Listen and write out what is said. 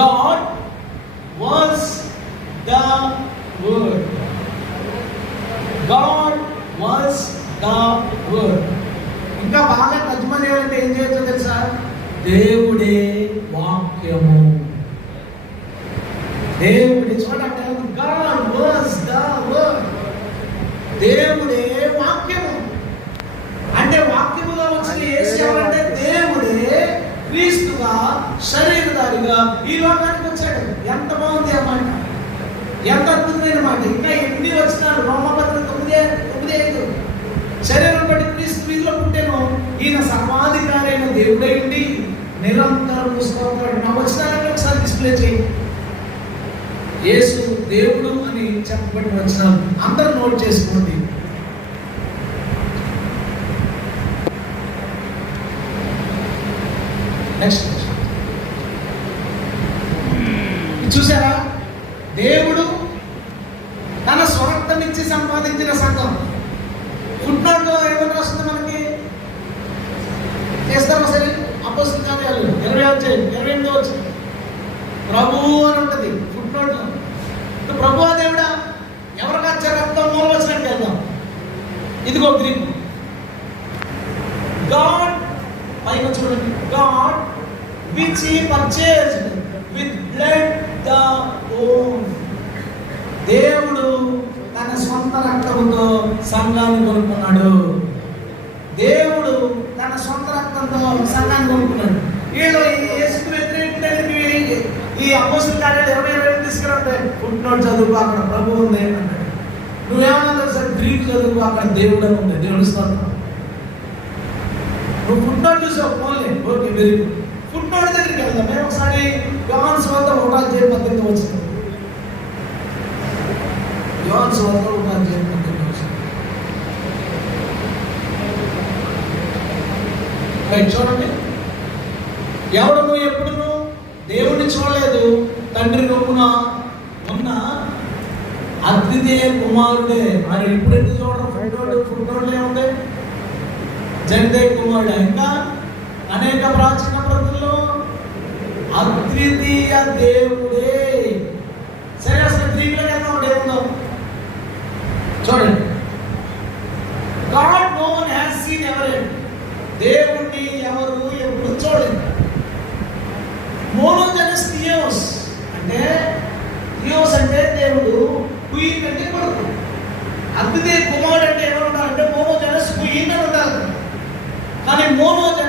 God was the Word. God was the Word. ఇంకా బాగా తర్జుమా చేయాలంటే ఏం చేయొచ్చో తెలుసా? దేవుడే వాక్యము. దేవుడి చూడండి, God was the Word. దేవుడే వాక్యము. అంటే వాక్యముగా వచ్చిన యేసు ఎవరంటే దేవుడే క్రీస్తుగా శరీరధారిగా ఈ లోకానికి వచ్చాడు. ఎంత బాగుంది అన్నమాట, ఎంత అద్భుతమైన మాట. ఇంకా ఎన్ని వచ్చినారు? రోమపత్రిక 9:5 శరీరం బట్టి క్రీస్తు వీధిలో పుట్టాను, ఈయన సర్వాధికారి అయిన దేవుడై ఉండి నిరంతరం స్తోత్రాలు. నా వచనాలను ఒకసారి డిస్ప్లే చేయి. యేసు దేవుడు అని చెప్పబడిన వచనాలు అందరూ నోట్ చేసుకోండి. నెక్స్ట్ చూసారా? దేవుడు తన స్వరక్తం ఇచ్చి సంపాదించిన సంఘం. ఫుట్నోట్లో ఏమని వస్తుంది మనకి? చేస్తారు సరే, అపోస్తల కార్యాలు 28 వచ్చింది ప్రభు అని ఉంటుంది ఫుట్నోట్లో. ప్రభు దేవుడా ఎవరికి వచ్చారు? రక్తం మూల వచ్చినట్టు వెళ్దాం. ఇదిగో గ్రీక్ గాడ్ పైన చూడండి. God which he purchased with blood the own. దేవుడు తన సొంత రక్తంతో సంఘాన్ని కొనుక్కున్నాడు. దేవుడు తన సొంత రక్తంతో సంఘాన్ని కొనుక్కున్నాడు. వీళ్ళు యేసుకు వ్యతిరేకంగా ఈ అపోస్తల కార్యాలు 20 తీసుకురంటే ఫుట్నోట్ చదువుకో, అక్కడ ప్రభు ఉంది అన్నాడు. నువ్వేమన్నా తెలుసా? గ్రీక్ చదువుకో, అక్కడ దేవుడు అని ఉంది. దేవుడు స్తోత్రం. నువ్వు ఫుట్నోట్ చూసావు పోలే, ఓకే వెరీ గుడ్. ఫుట్నోట్ దగ్గరికి వెళ్దాం. మేము ఒకసారి యోహాను సువార్త 1:18 వచ్చింది. యోహాను సువార్త 1:18 వచ్చింది. రైట్, చూడండి. ఎవడను ఎప్పుడును దేవుడిని చూడలేదు, తండ్రి రొమ్మున ఉన్న అద్వితీయ కుమారుడే. మరి ఇప్పుడు ఎందుకు చూడడం? ఫుట్నోట్లో ఏముంది? జగదేవ కుమారుడు. ఇంకా అనేక ప్రాచీన ప్రతుల్లో అద్వితీయ దేవుడే. సరే, అసలు గ్రీకులో ఏముందో చూడండి. God no one has seen ever. దేవుణ్ణి ఎవరు ఎప్పుడు చూడలేదు. మోనోజెనస్ థియోస్ అంటే, థియోస్ అంటే దేవుడు, క్వీన్ అంటే కొడుకు. అద్వితీయ కుమారుడు అంటే ఎవరు ఉండాలంటే మోనోజెనస్ క్వీన్ అని ఉండాలి. కానీ మోనోజెనస్